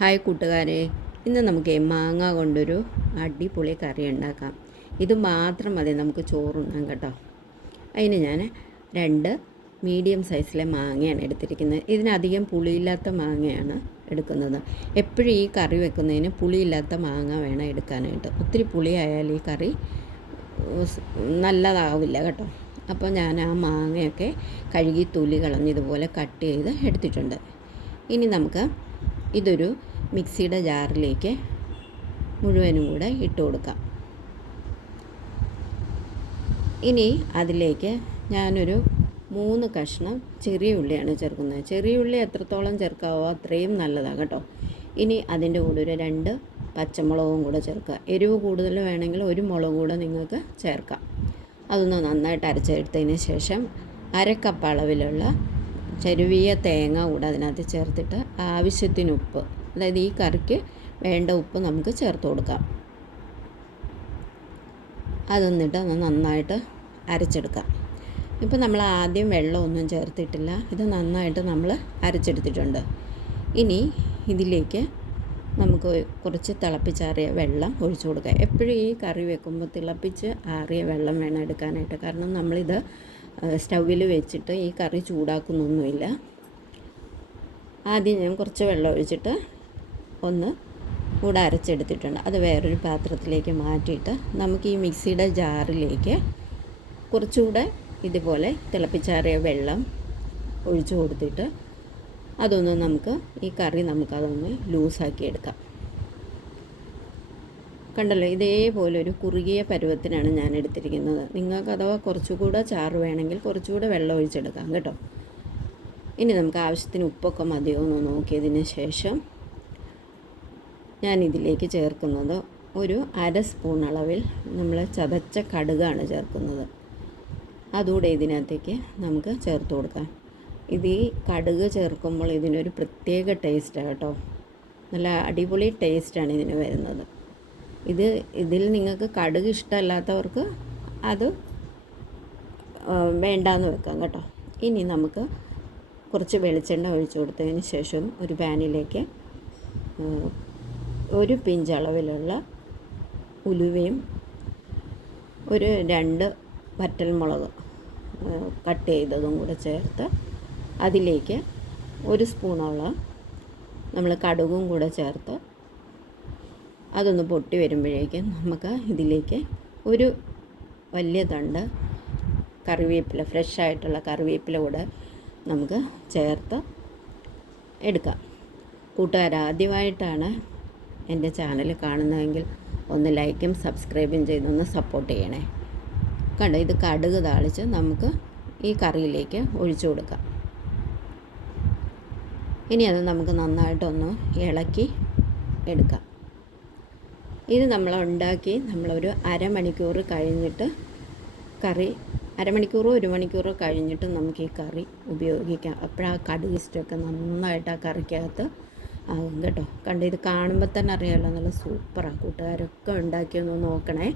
Hi കൂട്ടുകാരെ. ഇന്ന് നമുക്ക് മാങ്ങ കൊണ്ടൊരു അടിപൊളി കറി ഉണ്ടാക്കാം. ഇത് മാത്രം മതി നമുക്ക് ചോറുണ്ണാം കേട്ടോ. അതിന് ഞാൻ രണ്ട് മീഡിയം സൈസിലെ മാങ്ങയാണ് എടുത്തിരിക്കുന്നത്. ഇതിനധികം പുളിയില്ലാത്ത മാങ്ങയാണ് എടുക്കുന്നത്. എപ്പോഴും ഈ കറി വെക്കുന്നതിന് പുളിയില്ലാത്ത മാങ്ങ വേണം എടുക്കാനായിട്ട്. ഒത്തിരി പുളിയായാൽ ഈ കറി നല്ലതാവില്ല കേട്ടോ. അപ്പോൾ ഞാൻ ആ മാങ്ങയൊക്കെ കഴുകി തൊലി കളഞ്ഞ് ഇതുപോലെ കട്ട് ചെയ്ത് എടുത്തിട്ടുണ്ട്. ഇനി നമുക്ക് ഇതൊരു മിക്സിയുടെ ജാറിലേക്ക് മുഴുവനും കൂടെ ഇട്ട് കൊടുക്കാം. ഇനി അതിലേക്ക് ഞാനൊരു മൂന്ന് കഷ്ണം ചെറിയ ഉള്ളിയാണ് ചേർക്കുന്നത്. ചെറിയ ഉള്ളി എത്രത്തോളം ചേർക്കാവോ അത്രയും നല്ലതാണ് കേട്ടോ. ഇനി അതിന്റെ കൂടെ ഒരു രണ്ട് പച്ചമുളകും കൂടെ ചേർക്കുക. എരിവ് കൂടുതൽ വേണമെങ്കിൽ ഒരു മുളക് കൂടെ നിങ്ങൾക്ക് ചേർക്കാം. അതൊന്ന് നന്നായിട്ട് അരച്ചെടുത്തതിന് ശേഷം അരക്കപ്പ് അളവിലുള്ള ചെരുവിയ തേങ്ങ കൂടെ അതിനകത്ത് ചേർത്തിട്ട് ആവശ്യത്തിന് ഉപ്പ് അതായത് ഈ കറിക്ക് വേണ്ട ഉപ്പ് നമുക്ക് ചേർത്ത് കൊടുക്കാം. അതൊന്നിട്ട് ഒന്ന് നന്നായിട്ട് അരച്ചെടുക്കാം. ഇപ്പോൾ നമ്മൾ ആദ്യം വെള്ളമൊന്നും ചേർത്തിട്ടില്ല. ഇത് നന്നായിട്ട് നമ്മൾ അരച്ചെടുത്തിട്ടുണ്ട്. ഇനി ഇതിലേക്ക് നമുക്ക് കുറച്ച് തിളപ്പിച്ചാറിയ വെള്ളം ഒഴിച്ചു കൊടുക്കുക എപ്പോഴും ഈ കറി വെക്കുമ്പോൾ തിളപ്പിച്ച് ആറിയ വെള്ളം വേണം എടുക്കാനായിട്ട്. കാരണം നമ്മളിത് സ്റ്റൗവിൽ വെച്ചിട്ട് ഈ കറി ചൂടാക്കുന്നൊന്നുമില്ല. ആദ്യം ഞാൻ കുറച്ച് വെള്ളം ഒഴിച്ചിട്ട് ഒന്ന് കൂടെ അരച്ചെടുത്തിട്ടുണ്ട്. അത് വേറൊരു പാത്രത്തിലേക്ക് മാറ്റിയിട്ട് നമുക്ക് ഈ മിക്സിയുടെ ജാറിലേക്ക് കുറച്ചുകൂടെ ഇതുപോലെ തിളപ്പിച്ചാറിയ വെള്ളം ഒഴിച്ചു കൊടുത്തിട്ട് അതൊന്ന് നമുക്ക് ഈ കറി നമുക്കതൊന്ന് ലൂസാക്കി എടുക്കാം. കണ്ടല്ലോ ഇതേപോലെ ഒരു കുറുകിയ പരുവത്തിനാണ് ഞാൻ എടുത്തിരിക്കുന്നത്. നിങ്ങൾക്ക് അഥവാ കുറച്ചുകൂടെ ചാറ് വേണമെങ്കിൽ കുറച്ചുകൂടെ വെള്ളം ഒഴിച്ചെടുക്കാം കേട്ടോ. ഇനി നമുക്ക് ആവശ്യത്തിന് ഉപ്പൊക്കെ മതിയോ എന്ന് നോക്കിയതിന് ശേഷം ഞാൻ ഇതിലേക്ക് ചേർക്കുന്നത് ഒരു അര സ്പൂൺ അളവിൽ നമ്മൾ ചതച്ച കടുകാണ് ചേർക്കുന്നത്. അതുകൂടെ ഇതിനകത്തേക്ക് നമുക്ക് ചേർത്ത് കൊടുക്കാം. ഇത് ഈ കടുക് ചേർക്കുമ്പോൾ ഇതിനൊരു പ്രത്യേക ടേസ്റ്റാണ് കേട്ടോ. നല്ല അടിപൊളി ടേസ്റ്റാണ് ഇതിന് വരുന്നത്. ഇത് ഇതിൽ നിങ്ങൾക്ക് കടുക് ഇഷ്ടമല്ലാത്തവർക്ക് അത് വേണ്ടാന്ന് വെക്കാം കേട്ടോ. ഇനി നമുക്ക് കുറച്ച് വെളിച്ചെണ്ണ ഒഴിച്ചു കൊടുത്തതിന് ശേഷം ഒരു പാനിലേക്ക് ഒരു പിഞ്ച് അളവിലുള്ള ഉലുവയും ഒരു രണ്ട് വറ്റൽമുളക് കട്ട് ചെയ്തതും കൂടെ ചേർത്ത് അതിലേക്ക് ഒരു സ്പൂണോളം നമ്മൾ കടുകും കൂടെ ചേർത്ത് അതൊന്ന് പൊട്ടി വരുമ്പോഴേക്കും നമുക്ക് ഇതിലേക്ക് ഒരു വലിയ തണ്ട് കറിവേപ്പില ഫ്രഷ് ആയിട്ടുള്ള കറിവേപ്പില കൂടെ നമുക്ക് ചേർത്ത് എടുക്കാം. കൂട്ടുകാർ ആദ്യമായിട്ടാണ് എന്റെ ചാനൽ കാണുന്നതെങ്കിൽ ഒന്ന് ലൈക്കും സബ്സ്ക്രൈബും ചെയ്തൊന്ന് സപ്പോർട്ട് ചെയ്യണേ. കണ്ടോ ഇത് കടുക് താളിച്ച് നമുക്ക് ഈ കറിയിലേക്ക് ഒഴിച്ചു കൊടുക്കാം. ഇനി അത് നമുക്ക് നന്നായിട്ടൊന്ന് ഇളക്കി എടുക്കാം. ഇത് നമ്മൾ ഉണ്ടാക്കി നമ്മളൊരു അരമണിക്കൂർ കഴിഞ്ഞിട്ട് കറി അരമണിക്കൂറോ ഒരു മണിക്കൂറോ കഴിഞ്ഞിട്ട് നമുക്ക് ഈ കറി ഉപയോഗിക്കാം. അപ്പോഴാ കടുക് ഇഷ്ടമൊക്കെ നന്നായിട്ട് ആ കറിക്കകത്ത് ആകും കേട്ടോ. കണ്ട് ഇത് കാണുമ്പോൾ തന്നെ അറിയാമല്ലോ നല്ല സൂപ്പറാണ് കൂട്ടുകാരൊക്കെ ഉണ്ടാക്കിയൊന്ന് നോക്കണേ.